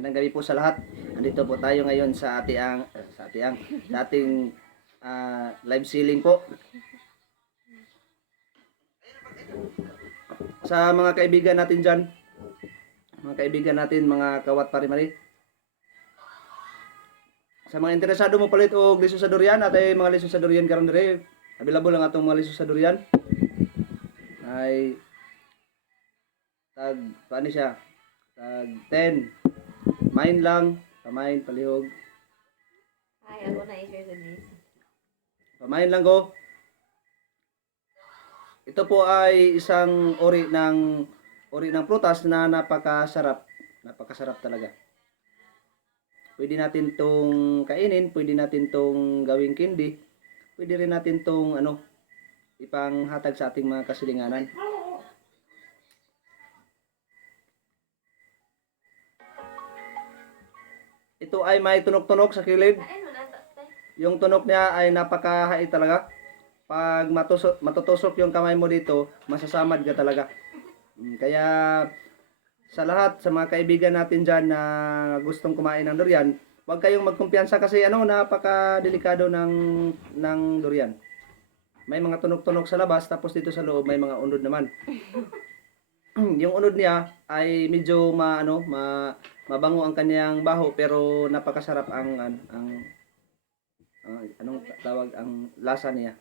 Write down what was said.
Magandang gabi po sa lahat. Andito po tayo ngayon sa ating live selling po. Sa mga kaibigan natin dyan, mga kawat parimari. Sa mga interesado mo palit og liso sa durian, atay mga liso sa durian karon dire. Available lang atong mga liso sa durian. Ay tag paano siya? Tag 10. Main lang, pamain palihog. Ay, ako na i-share sa this. Pamain lang ko. Ito po ay isang uri ng prutas na napakasarap. Napakasarap talaga. Pwede natin tong kainin, pwede natin tong gawing candy. Pwede rin natin tong ipanghatag sa ating mga kasilinganan. Ito ay may tunog-tunog sa kilid. Kain mo na, tatay. Yung tunog niya ay napakahait talaga. Pag matutusok yung kamay mo dito, masasamad ka talaga. Kaya sa lahat, sa mga kaibigan natin dyan na gustong kumain ng durian, huwag kayong magkumpiyansa kasi napakadelikado ng durian. May mga tunog-tunog sa labas, tapos dito sa loob may mga unod naman. Yung unod niya ay medyo mabango ang kanyang baho, pero napakasarap ang lasa niya.